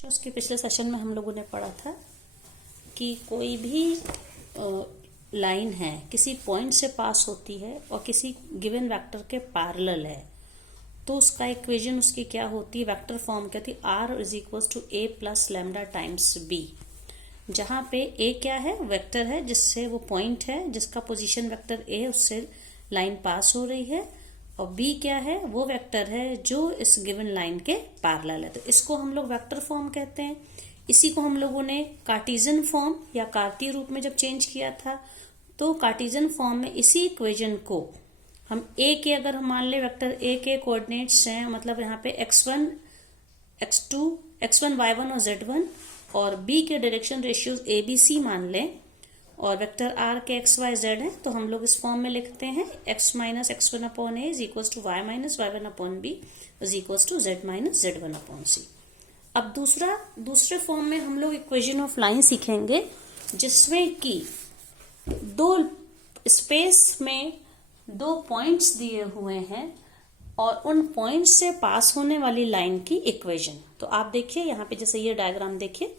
जो उसके पिछले सेशन में हम लोगों ने पढ़ा था कि कोई भी लाइन है किसी पॉइंट से पास होती है और किसी गिवन वेक्टर के पैरेलल है तो उसका इक्वेशन उसकी क्या होती है, वेक्टर फॉर्म क्या होती है, r is equal to a plus lambda times b, जहाँ पे a क्या है, वेक्टर है जिससे वो पॉइंट है जिसका पोजीशन वेक्टर a है उससे लाइन पास हो रही है, और b क्या है, वो वेक्टर है जो इस गिवन लाइन के पैरेलल है। तो इसको हम लोग वेक्टर फॉर्म कहते हैं। इसी को हम लोगों ने कार्टेशियन फॉर्म या कार्तीय रूप में जब चेंज किया था तो कार्टेशियन फॉर्म में इसी इक्वेशन को हम a के, अगर हम मान ले वेक्टर a के कोऑर्डिनेट्स हैं, मतलब यहाँ पे x1 x2 x1 y1 और z1, और b के direction ratios a b c मान लें, और वेक्टर r के x y z है, तो हम लोग इस फॉर्म में लिखते हैं x minus x1 upon a is equal to y minus y1 upon b is equal to z minus z1 upon c। अब दूसरे फॉर्म में हम लोग इक्वेशन ऑफ लाइन सीखेंगे जिसमें कि दो स्पेस में दो पॉइंट्स दिए हुए हैं और उन पॉइंट्स से पास होने वाली लाइन की इक्वेशन। तो आप देखिए यहाँ पे, जैसे ये डायग्राम देखिए,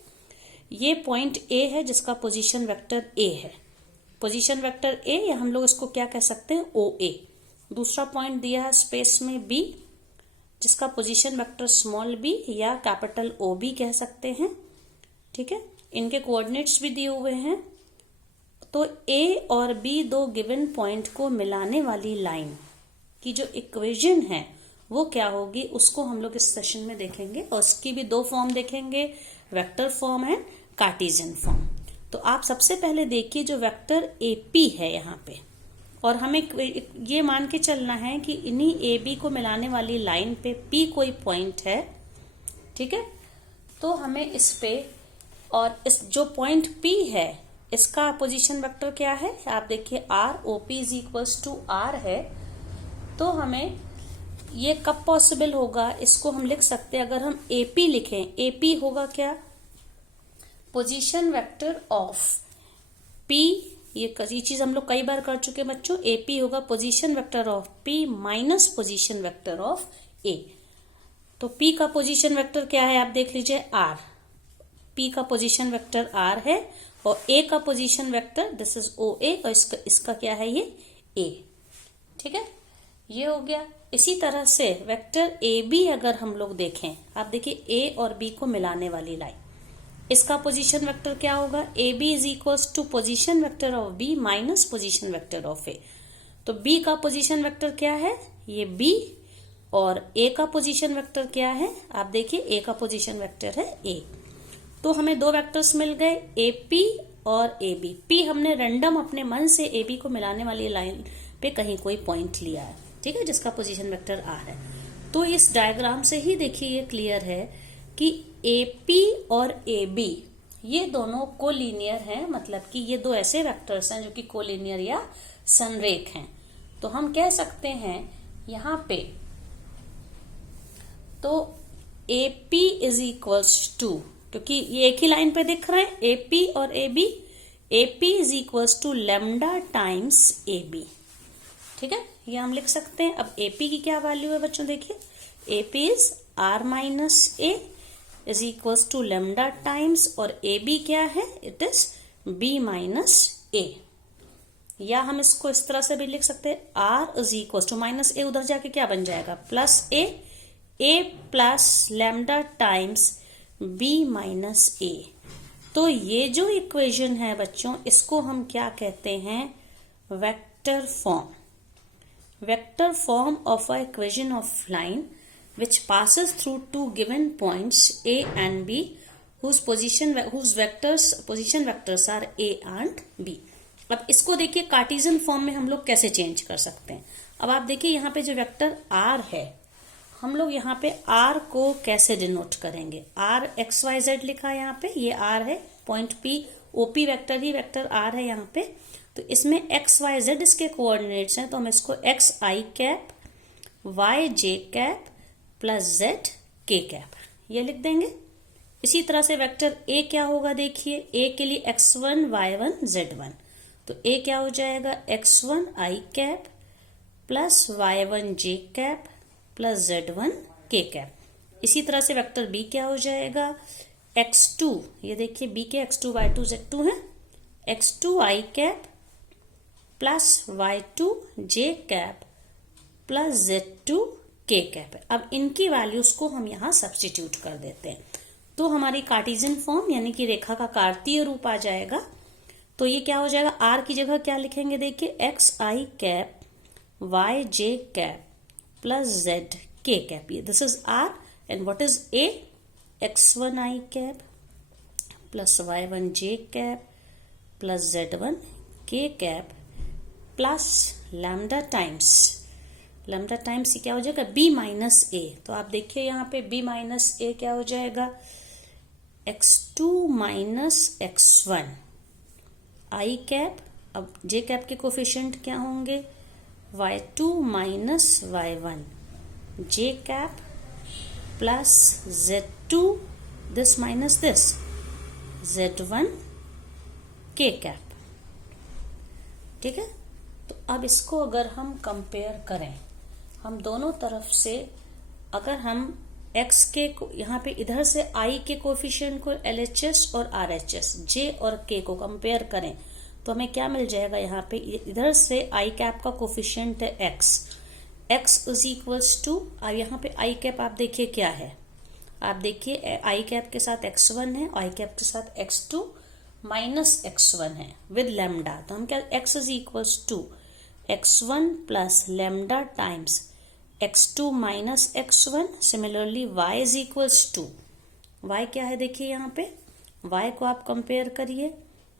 ये पॉइंट A है जिसका पोजीशन वेक्टर A है, पोजीशन वेक्टर A, या हम लोग इसको क्या कह सकते हैं, OA। दूसरा पॉइंट दिया है स्पेस में B जिसका पोजीशन वेक्टर स्मॉल b या कैपिटल OB कह सकते हैं, ठीक है। इनके कोऑर्डिनेट्स भी दिए हुए हैं। तो A और B दो गिवन पॉइंट को मिलाने वाली लाइन की जो इक्वेशन है वो क्या होगी, उसको हम लोग इस सेशन में देखेंगे, और उसकी भी दो फॉर्म देखेंगे, vector form and Cartesian form. तो आप सबसे पहले देखिए जो वेक्टर AP है यहाँ पे, और हमें ये मान के चलना है कि इन्हीं AB को मिलाने वाली लाइन पे P कोई पॉइंट है, ठीक है। तो हमें इस पे, और इस जो पॉइंट P है इसका पोजीशन वेक्टर क्या है, आप देखिए r OP is equals to r है। तो हमें ये कब पॉसिबल होगा, इसको हम लिख सकते हैं, अगर हम AP लिखें, AP होगा क्या, पोजीशन वेक्टर ऑफ P, ये चीज हम लोग कई बार कर चुके हैं बच्चों, AP होगा position vector of P minus position vector of A। तो P का पोजीशन वेक्टर क्या है, आप देख लीजिए R, P का पोजीशन वेक्टर R है, और A का position vector this is OA, और इसका क्या है, ये A, ठीक है। ये हो गया। इसी तरह से वेक्टर AB अगर हम लोग देखें, आप देखिए A और B को मिलाने वाली लाइन, इसका पोजीशन वेक्टर क्या होगा, AB is equals to position vector of B minus position vector of A। तो B का पोजीशन वेक्टर क्या है, ये B, और A का पोजीशन वेक्टर क्या है, आप देखिए A का पोजीशन वेक्टर है A। तो हमें दो वेक्टर्स मिल गए, AP और AB। P हमने रैंडम अपने मन से AB को मिलाने वाली लाइन पे कहीं कोई पॉइंट लिया है, ठीक है, जिसका पोजीशन वेक्टर R है। तो इस डायग्राम से ही देखिए ये क्लियर है कि AP और AB ये दोनों कोलिनियर हैं, मतलब कि ये दो ऐसे वेक्टर्स हैं जो कि कोलिनियर या संरेख हैं। तो हम कह सकते हैं यहाँ पे, तो AP इज इक्वल्स टू, क्योंकि ये एक ही लाइन पे दिख रहे हैं AP और AB, AP is equals to lambda times AB, ठीक है, ये हम लिख सकते हैं। अब AP की क्या वैल्यू है बच्चों, देखिए AP is R minus A is equals to lambda times, और AB क्या है, it is B minus A। या हम इसको इस तरह से भी लिख सकते हैं, R is equals to minus A, उधर जाके क्या बन जाएगा, plus A plus lambda times B minus A। तो ये जो इक्वेशन है बच्चों, इसको हम क्या कहते हैं, vector form, vector form of a equation of line which passes through two given points A and B whose position vectors are A and B। अब इसको देखिए कार्टेशियन फॉर्म में हम लोग कैसे चेंज कर सकते हैं। अब आप देखिए यहाँ पे जो वेक्टर R है, हम लोग यहाँ पे R को कैसे डिनोट करेंगे, R XYZ लिखा है यहाँ पे, ये R है, पॉइंट P OP वेक्टर ही वेक्टर R है यहाँ पे। तो इसमें XYZ इसके कोऑर्डिनेट्स हैं, तो हम इसको XI cap YJ cap plus Z K cap ये लिख देंगे। इसी तरह से वेक्टर A क्या होगा, देखिए A के लिए X1 Y1 Z1, तो A क्या हो जाएगा, X1 I cap plus Y1 J cap plus Z1 K cap. इसी तरह से वेक्टर B क्या हो जाएगा, x2, ये देखिए b के x2 y2 z2 है, x2 i cap plus y2 j cap plus z2 k cap है। अब इनकी वैल्यूज को हम यहाँ सब्स्टिट्यूट कर देते हैं तो हमारी कार्टेशियन फॉर्म यानी कि रेखा का कार्तीय रूप आ जाएगा। तो ये क्या हो जाएगा, r की जगह क्या लिखेंगे, देखिए x i cap y j cap plus z k cap, ये this is r and what is a, x1 i cap plus y1 j cap plus z1 k cap plus lambda times क्या हो जाएगा b minus a। तो आप देखिए यहाँ पे b minus a क्या हो जाएगा, x2 minus x1 i cap, अब j कैप के कोफिशिएंट क्या होंगे, y2 minus y1 j cap plus z2 this minus this z1 k cap. ठीक है, तो अब इसको अगर हम कंपेयर करें, हम दोनों तरफ से अगर हम x के यहाँ पे इधर से i के कोफिशिएंट को LHS और RHS j और k को कंपेयर करें तो हमें क्या मिल जाएगा, यहाँ पे इधर से i कैप का कोफिशिएंट है x इज इक्वल्स टू, और यहाँ पे i कैप आप देखिए क्या है, आप देखिए i कैप के साथ x1 है, i कैप के साथ x2 माइनस x1 है विद लैम्डा। तो हम क्या, x is equals to x1 plus lambda times x2 minus x1। Similarly y is equals to, y क्या है देखिए यहाँ पे, y को आप कंपेयर करिए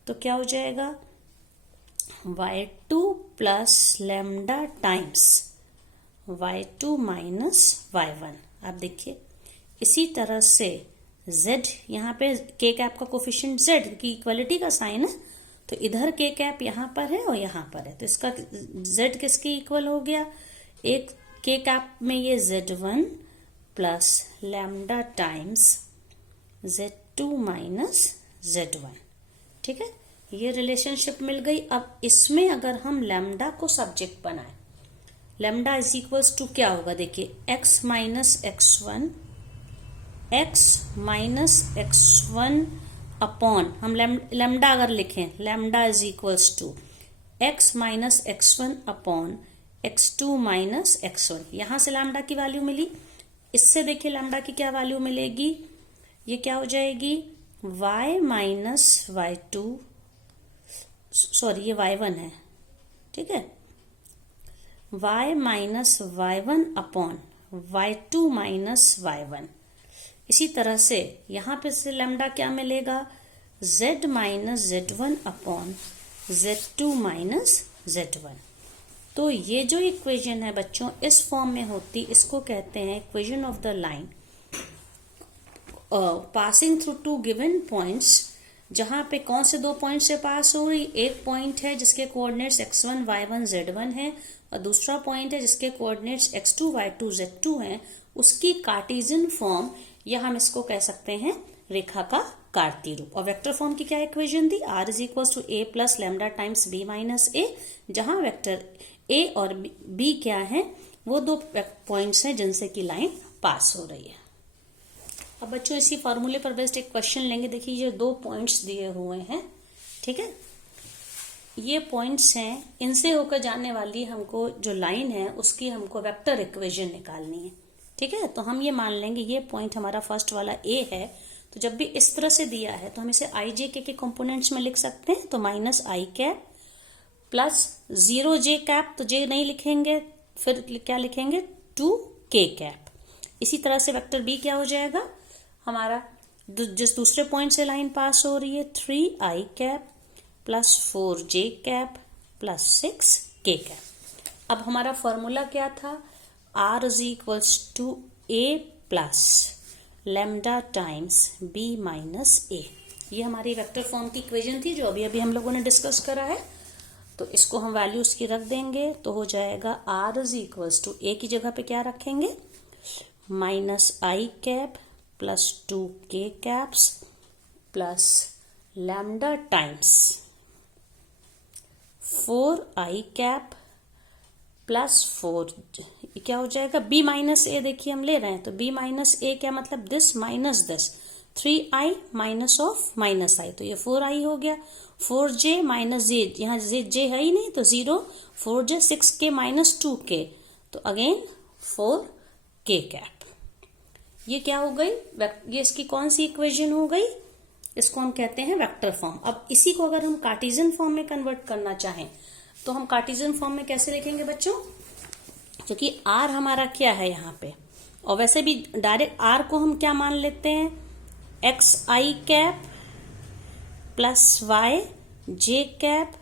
तो क्या हो जाएगा, y2 plus lambda times y2 minus y1। आप देखिए इसी तरह से z, यहाँ पे k कैप का कोफिशिएंट z की इक्वलिटी का साइन है, तो इधर k कैप यहाँ पर है और यहाँ पर है, तो इसका z किसके इक्वल हो गया, एक k कैप में ये z1 plus lambda times z2 minus z1। ठीक है, ये रिलेशनशिप मिल गई। अब इसमें अगर हम लैम्डा को सब्जेक्ट बनाए, लैम्डा इज इक्वल्स टू क्या होगा, देखिए x माइनस x1 अपॉन, हम लैम्डा अगर लिखें, lambda is equals to x minus x1 upon x2 minus x1। यहां से लैम्डा की वैल्यू मिली, इससे देखिए लैम्डा की क्या वैल्यू मिलेगी, ये क्या हो जाएगी y माइनस y2, सॉरी ये y1 है, ठीक है, y minus y1 upon y2 minus y1। इसी तरह से यहां पे से लैम्डा क्या मिलेगा, z minus z1 upon z2 minus z1। तो ये जो इक्वेशन है बच्चों इस फॉर्म में होती, इसको कहते हैं equation of the line passing through two given points, जहां पे कौन से दो पॉइंट से पास हो रही, एक पॉइंट है जिसके कोऑर्डिनेट्स x1 y1 z1 है और दूसरा पॉइंट है जिसके कोऑर्डिनेट्स x2 y2 z2 हैं, उसकी कार्टेशियन फॉर्म, या हम इसको कह सकते हैं रेखा का कार्तीय रूप। और वेक्टर फॉर्म की क्या इक्वेशन थी, r is equal to a plus lambda times b minus a, जहां वेक्टर a और b क्या है, वो दो पॉइंट्स हैं जिनसे की लाइन पास हो रही है। अब बच्चों इसी फॉर्मूले पर बेस्ड एक क्वेश्चन लेंगे। देखिए ये दो पॉइंट्स दिए हुए हैं, ठीक है, ये पॉइंट्स हैं, इनसे होकर जाने वाली हमको जो लाइन है उसकी हमको वेक्टर इक्वेशन निकालनी है। ठीक है, तो हम ये मान लेंगे ये पॉइंट हमारा फर्स्ट वाला a है, तो जब भी इस तरह से दिया है तो हम इसे i j k के कंपोनेंट्स में लिख सकते हैं। तो minus i cap plus 0 j cap, तो j नहीं लिखेंगे, फिर क्या लिखेंगे 2 k कैप। इसी तरह से वेक्टर b क्या हो जाएगा हमारा, जिस दूसरे पॉइंट से लाइन पास हो रही है 3 i cap plus 4 j cap plus 6 k cap. अब हमारा फॉर्मूला क्या था, r is equals to a plus lambda times b minus a। ये हमारी वेक्टर फॉर्म की इक्वेशन थी जो अभी अभी हम लोगों ने डिस्कस करा है। तो इसको हम वैल्यूज की रख देंगे, तो हो जाएगा r is equals to a की जगह पे क्या रखेंगे, minus i cap plus 2 k caps plus lambda times 4 i cap plus 4, क्या हो जाएगा b माइनस a, देखिए हम ले रहे हैं तो b माइनस a क्या मतलब this minus this, 3i minus of minus i, तो ये 4i हो गया। 4j माइनस जे, यहाँ जे है ही नहीं तो 0, 4j 6k माइनस 2k, तो अगेन 4k कैप। ये क्या हो गई, ये इसकी कौन सी इक्वेशन हो गई, इसको हम कहते हैं वेक्टर फॉर्म। अब इसी को अगर हम कार्टेशियन फॉर्म में कन्वर्ट करना चाहें तो हम कार्टेशियन फॉर्म में कैसे लिखेंगे बच्चों, क्योंकि r हमारा क्या है यहाँ पे, और वैसे भी डायरेक्ट r को हम क्या मान लेते हैं, एक्स आई कैप प्लस वाई जे कैप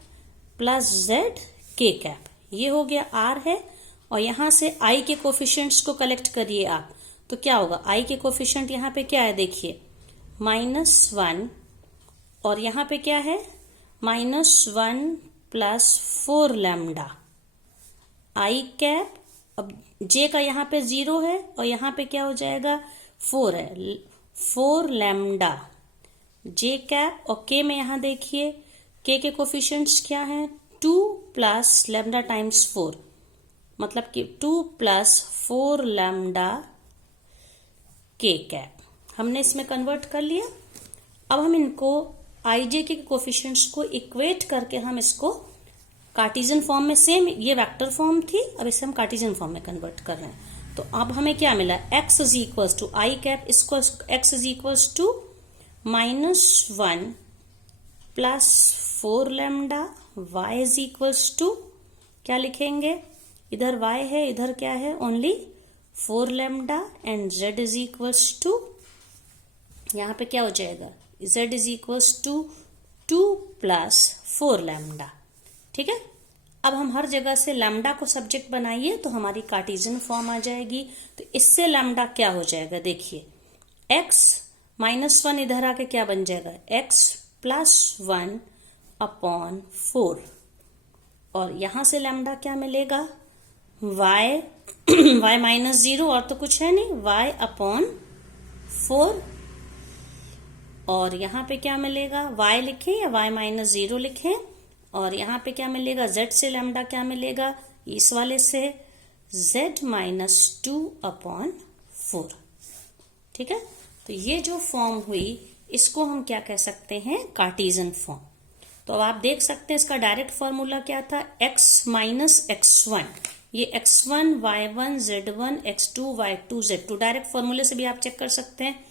प्लस जेड के कैप, ये हो गया r है। और यहां से i के कोफिशिएंट्स को कलेक्ट करिए आप, तो क्या होगा, i के कोफिशिएंट यहाँ पे क्या है देखिए -1, और यहाँ पे क्या है -1 प्लस 4 लैम्डा आई कैप। अब j का यहाँ पे 0 है और यहाँ पे क्या हो जाएगा 4 है, 4 लैम्डा j कैप, और k में यहाँ देखिए k के कोफिशिएंट्स क्या हैं 2 प्लस लैम्डा टाइम्स 4, मतलब कि 2 प्लस 4 लैम्डा k कैप। हमने इसमें कन्वर्ट कर लिया। अब हम इनको ij के कोफिशिएंट्स को इक्वेट करके हम इसको कार्टेशियन फॉर्म में, सेम ये वेक्टर फॉर्म थी, अब इसे हम कार्टेशियन फॉर्म में कन्वर्ट कर रहे हैं। तो अब हमें क्या मिला, x is equals to i cap, इसको x is equals to -1 plus 4 lambda, y is equals to क्या लिखेंगे, इधर y है इधर क्या है only 4 lambda, and z is equals to, यहाँ पे क्या हो जाएगा z is equals to 2 plus 4 lambda. ठीक है, अब हम हर जगह से लैम्डा को सब्जेक्ट बनाइए तो हमारी कार्टेशियन फॉर्म आ जाएगी। तो इससे लैम्डा क्या हो जाएगा देखिए, x -1 इधर आके क्या बन जाएगा, x प्लस 1 अपॉन 4, और यहां से लैम्डा क्या मिलेगा, y y -0 और तो कुछ है नहीं, y अपॉन 4, और यहाँ पे क्या मिलेगा, y लिखें या y -0 लिखें, और यहाँ पे क्या मिलेगा, z से लैम्डा क्या मिलेगा, इस वाले से z -2 अपॉन 4। ठीक है, तो ये जो फॉर्म हुई इसको हम क्या कह सकते हैं, कार्टेशियन फॉर्म। तो अब आप देख सकते हैं इसका डायरेक्ट फॉर्मूला क्या था, x माइनस x1, ये x1 y1 z1 x2 y2 z2, direct फॉर्मूले से भी आप चेक कर सकते हैं,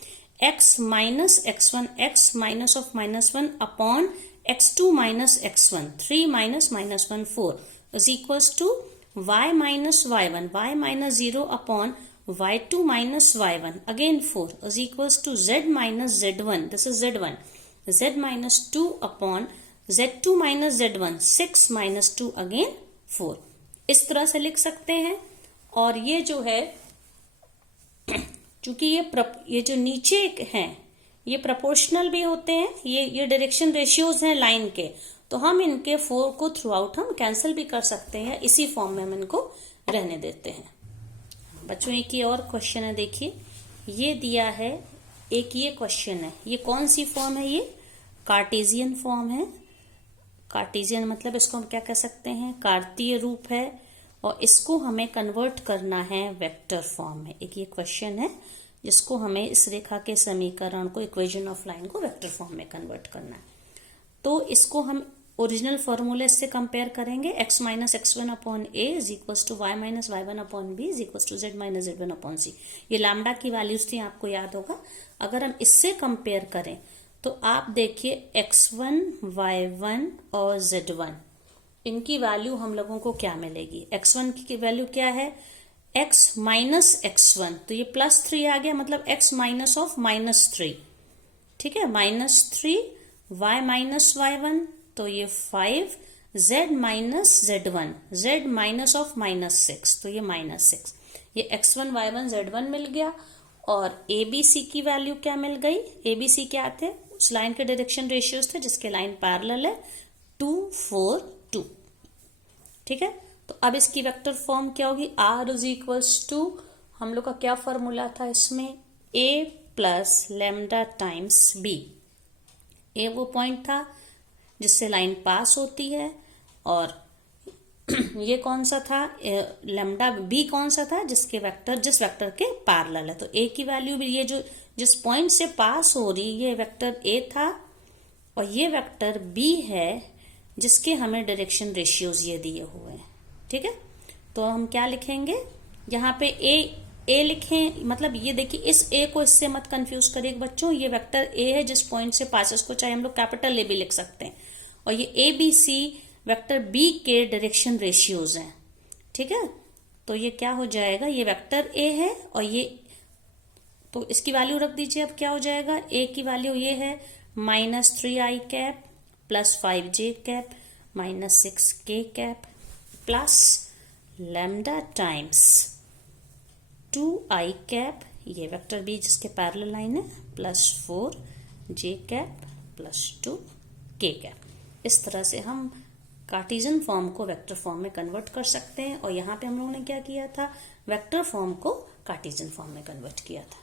x minus x1 x minus of -1 upon x2 minus x1 3 minus -1 4 is equals to y minus y1 y minus 0 upon y2 minus y1 again 4 is equals to z minus z1, this is z1, z minus 2 upon z2 minus z1 6 minus 2 again 4, इस तरह से लिख सकते हैं। और ये जो है चूंकि ये जो नीचे हैं ये प्रोपोर्शनल भी होते हैं, ये डायरेक्शन रेशियोज हैं लाइन के, तो हम इनके 4 को थ्रू आउट हम कैंसिल भी कर सकते हैं, इसी फॉर्म में हम इनको रहने देते हैं। बच्चों एक ये और क्वेश्चन है, देखिए ये दिया है, एक ये क्वेश्चन है, ये कौन सी फॉर्म है, ये कार्टेशियन फॉर्म है। कार्टेशियन मतलब इसको हम क्या कह सकते हैं, कार्तीय रूप है, और इसको हमें कन्वर्ट करना है वेक्टर फॉर्म में। एक ये क्वेश्चन है जिसको हमें इस रेखा के समीकरण को, इक्वेशन ऑफ लाइन को वेक्टर फॉर्म में कन्वर्ट करना है। तो इसको हम ओरिजिनल फॉर्मूले से कंपेयर करेंगे, x minus x1 upon a is equals to y minus y1 upon b is equals to z minus z1 upon c। ये लैम्डा की वैल्यूज थी, आपको याद होगा। अगर हम इससे कंपेयर करें तो आप देखिए x1 y1 और z1, इनकी वैल्यू हम लोगों को क्या मिलेगी, x1 की वैल्यू क्या है, x माइनस x1, तो ये +3 आ गया, मतलब x माइनस ऑफ -3, ठीक है, -3, y माइनस y1 तो ये 5, z minus z1, z minus of -6 तो ये -6, ये x1 y1 z1 मिल गया। और ABC की वैल्यू क्या मिल गई, ABC क्या थे, उस लाइन के डायरेक्शन रेशियोज थे जिसके लाइन पैरेलल है, 2 4 2। ठीक है, तो अब इसकी वेक्टर फॉर्म क्या होगी, r इज इक्वल्स टू, हम लोग का क्या फॉर्मूला था इसमें, a plus lambda times b। a वो पॉइंट था जिससे लाइन पास होती है, और ये कौन सा था, लैम्डा b कौन सा था, जिस वेक्टर के पैरेलल है। तो a की वैल्यू भी, ये जो जिस पॉइंट से पास हो रही ये वेक्टर ए था और ये वेक्टर बी है जिसके हमें डायरेक्शन रेशियोज ये दिए हुए हैं। ठीक है, तो हम क्या लिखेंगे यहाँ पे ए लिखें, मतलब ये देखिए इस ए को इससे मत कंफ्यूज करिए बच्चों, ये वेक्टर ए है जिस पॉइंट से पास, इसको चाहे हम लोग कैपिटल ए भी लिख सकते हैं, और ये A B C vector B के डायरेक्शन रेशियोज हैं। ठीक है, तो ये क्या हो जाएगा, ये वेक्टर ए है और ये, तो इसकी वैल्यू रख दीजिए। अब क्या हो जाएगा, ए की वैल्यू ये है -3i cap plus 5j cap minus 6k cap plus lambda times 2i cap, ये वेक्टर बी जिसके पैरेलल लाइन है, plus 4j cap plus 2k cap. इस तरह से हम कार्टेशियन फॉर्म को वेक्टर फॉर्म में कन्वर्ट कर सकते हैं, और यहाँ पे हम लोगों ने क्या किया था, वेक्टर फॉर्म को कार्टेशियन फॉर्म में कन्वर्ट किया था।